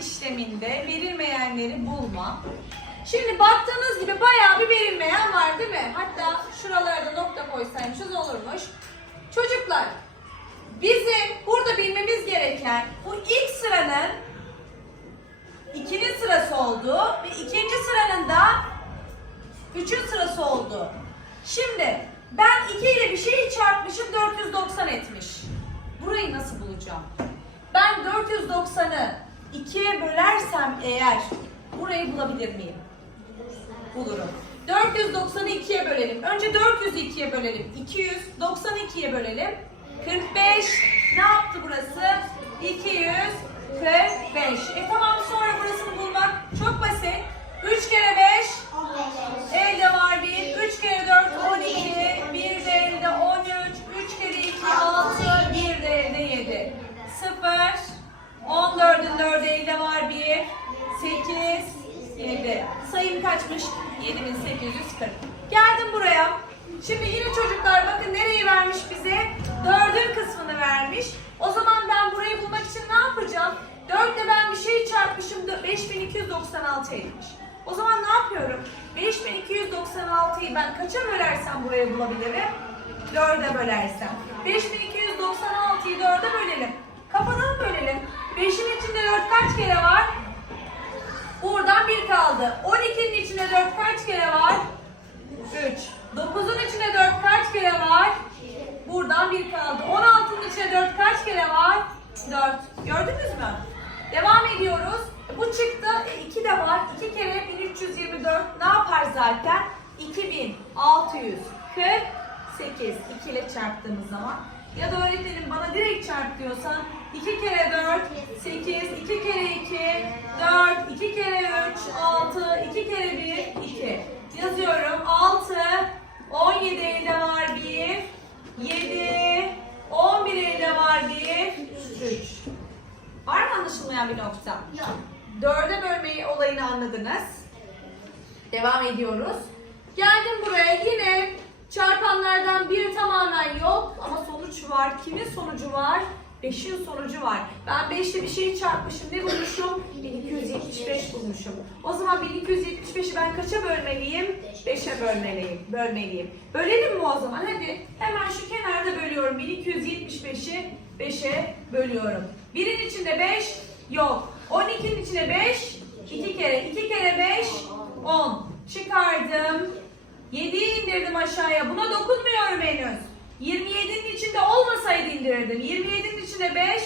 işleminde verilmeyenleri bulma. Şimdi baktığınız gibi bayağı bir verilmeyen var değil mi? Hatta şuralarda nokta koysaymışız olurmuş. Çocuklar bizim burada bilmemiz gereken bu ilk sıranın ikinin sırası olduğu ve ikinci sıranın da üçün sırası olduğu. Şimdi ben 2 ile bir şeyi çarpmışım 490 etmiş. Burayı nasıl bulacağım? Ben 490'ı 2'ye bölersem eğer burayı bulabilir miyim? Bulurum. 490'ı 2'ye bölelim. Önce 400'ü 2'ye bölelim. 200, 90'ı 2'ye bölelim. 45. Ne yaptı burası? 245. E tamam sonra burasını bulmak çok basit. 3 kere 5. Elde var 1. 3 kere 4 12. 1 de elde 13. 3 kere 2 6. 1 de elde 7. 0. 14'ün 4'ü elde var 1. 8. 7. Sayım kaçmış? 7840. Geldim buraya. Şimdi yine çocuklar bakın nereyi vermiş bize? Dördün kısmını vermiş. O zaman ben burayı bulmak için ne yapacağım? 4 ile ben bir şey çarpmışım. 5296 etmiş. O zaman ne yapıyorum? 5296'yı ben kaça bölersem burayı bulabilirim? 4'e bölersem. 5296'yı 4'e bölelim. Kafadan bölelim. 5'in içinde 4 kaç kere var? Buradan 1 kaldı. 12'nin içinde 4 kaç kere var? 3. 9'un içinde 4 kaç kere var? Buradan 1 kaldı. 16'nın içinde 4 kaç kere var? 4. Gördünüz mü? Devam ediyoruz. Bu çıktı. 2 de var. 2 kere 1324 ne yapar zaten? 2648. 2 ile çarptığımız zaman. Ya da öğretmenim bana direkt çarp diyorsan 2 kere 4 8, 2 kere 2 4, 2 kere 3 6, 2 kere 1 2. Yazıyorum 6, 17 elde var 1, 7, 11 elde var 1, 3. Var mı anlaşılmayan bir nokta? Dörde bölmeyi olayını anladınız. Devam ediyoruz. Geldim buraya yine çarpanlardan bir tamamen yok ama sonuç var. Kimin sonucu var? 5'in sonucu var. Ben 5 ile bir şeyi çarpmışım. Ne bulmuşum? 1275 bulmuşum. O zaman 1275'i ben kaça bölmeliyim? 5'e bölmeliyim. Bölmeliyim. Bölelim mi o zaman? Hadi hemen şu kenarda bölüyorum. 1275'i 5'e bölüyorum. Birin içinde 5 yok. 12'nin içinde 5 2 kere. 2 kere 5 10. Çıkardım. 7'yi indirdim aşağıya. Buna dokunmuyorum henüz. 27'nin içinde olmasaydı indirirdim. 27'nin içinde 5,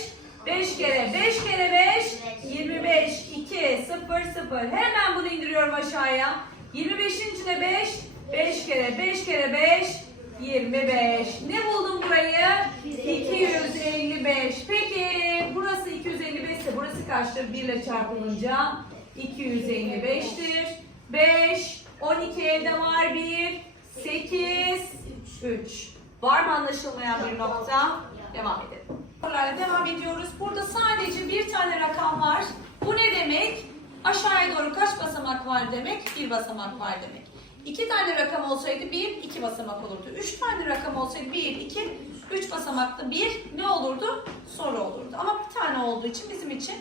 5 kere, 5 kere 5, 25, 2, 0, 0. Hemen bunu indiriyorum aşağıya. 25'in içinde 5, 5 kere, 5 kere 5, 25. Ne buldum burayı? 255. Peki burası 255 ise burası kaçtır? 1 ile çarpılınca 255'tir. 5, 12 elde var 1, 8, 3. Var mı anlaşılmayan bir nokta? Devam edelim. Sorularla devam ediyoruz. Burada sadece bir tane rakam var. Bu ne demek? Aşağıya doğru kaç basamak var demek? Bir basamak var demek. İki tane rakam olsaydı bir, iki basamak olurdu. Üç tane rakam olsaydı bir, iki, üç basamaklı bir ne olurdu? Soru olurdu. Ama bir tane olduğu için bizim için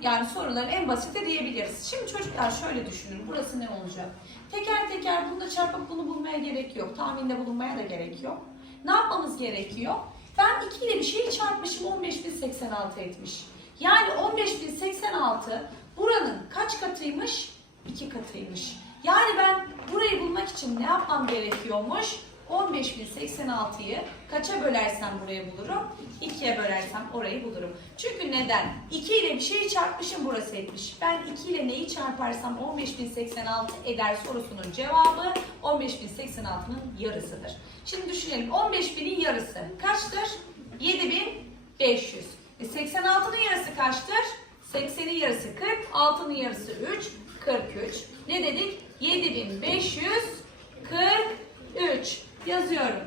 yani soruların en basiti diyebiliriz. Şimdi çocuklar şöyle düşünün. Burası ne olacak? Teker teker bunu da çarpıp bunu bulmaya gerek yok. Tahminde bulunmaya da gerek yok. Ne yapmamız gerekiyor? Ben 2 ile bir şeyi çarpmışım 15.086 etmiş. Yani 15.086 buranın kaç katıymış? 2 katıymış. Yani ben burayı bulmak için ne yapmam gerekiyormuş? 15.086'yı kaça bölersem burayı bulurum? 2'ye bölersem orayı bulurum. Çünkü neden? 2 ile bir şeyi çarpmışım burası etmiş. Ben 2 ile neyi çarparsam 15.086 eder sorusunun cevabı 15.086'nın yarısıdır. Şimdi düşünelim 15.000'in yarısı kaçtır? 7.500. E 86'nın yarısı kaçtır? 80'in yarısı 40, 6'nın yarısı 3, 43. Ne dedik? 7543 yazıyorum.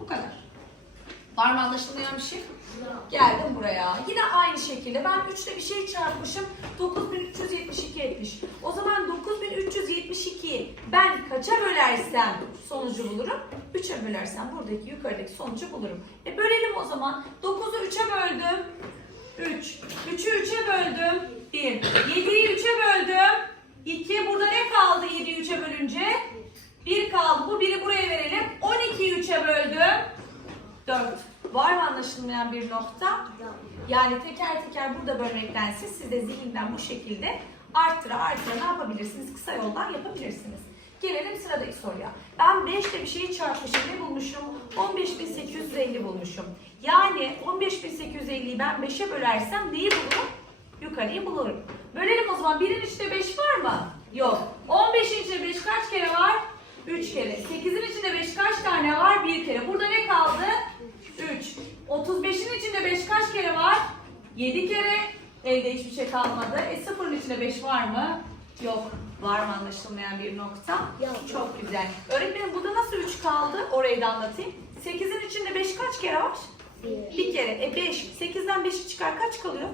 Bu kadar. Var mı anlaşılmayan bir şey? Geldim buraya. Yine aynı şekilde ben 3 ile bir şey çarpmışım. 9372 etmiş. O zaman 9372'yi ben kaça bölersem sonucu bulurum? 3'e bölersem buradaki yukarıdaki sonucu bulurum. E bölelim o zaman. 9'u 3'e böldüm. 3. 3'ü 3'e böldüm. 1. 7'yi 3'e böldüm. 2. Burada ne kaldı 7'yi 3'e bölünce? 1 kaldı. Bu 1'i buraya verelim. 12'yi 3'e böldüm. 4. Var mı anlaşılmayan bir nokta? Yani teker teker burada bölmektense siz de zihinden bu şekilde arttıra arttıra ne yapabilirsiniz? Kısa yoldan yapabilirsiniz. Gelelim sıradaki soruya. Ben 5 ile bir şeyi çarpmışım. Ne bulmuşum? 15.850 bulmuşum. Yani 15.850'yi ben 5'e bölersem neyi bulurum? Yukarıyı bulurum. Bölelim o zaman. 1'in içinde 5 var mı? Yok. 15'in içinde 5 kaç kere var? 3 kere. 8'in içinde 5 kaç tane var? 1 kere. Burada ne kaldı? 3. 35'in içinde 5 kaç kere var? 7 kere. Elde hiçbir şey kalmadı. E sıfırın içinde 5 var mı? Yok. Var mı anlaşılmayan bir nokta? Yok. Çok güzel. Öğretmenim burada nasıl 3 kaldı? Orayı da anlatayım. 8'in içinde 5 kaç kere var? Bir. Bir kere. E 5. 8'den 5'i çıkar kaç kalıyor?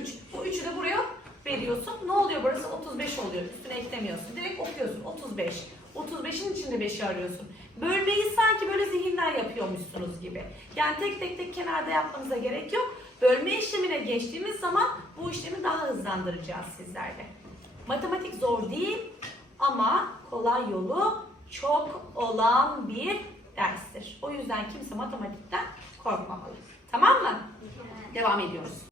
3. Bu 3'ü de buraya veriyorsun. Ne oluyor burası? 35 oluyor. Üstüne eklemiyorsun. Direkt okuyorsun. 35. 35'in içinde 5'i arıyorsun. Bölmeyi sanki böyle zihinden yapıyormuşsunuz gibi. Yani tek tek tek kenarda yapmanıza gerek yok. Bölme işlemine geçtiğimiz zaman bu işlemi daha hızlandıracağız sizlerle. Matematik zor değil ama kolay yolu çok olan bir derstir. O yüzden kimse matematikten korkmamalı. Tamam mı? Devam ediyoruz.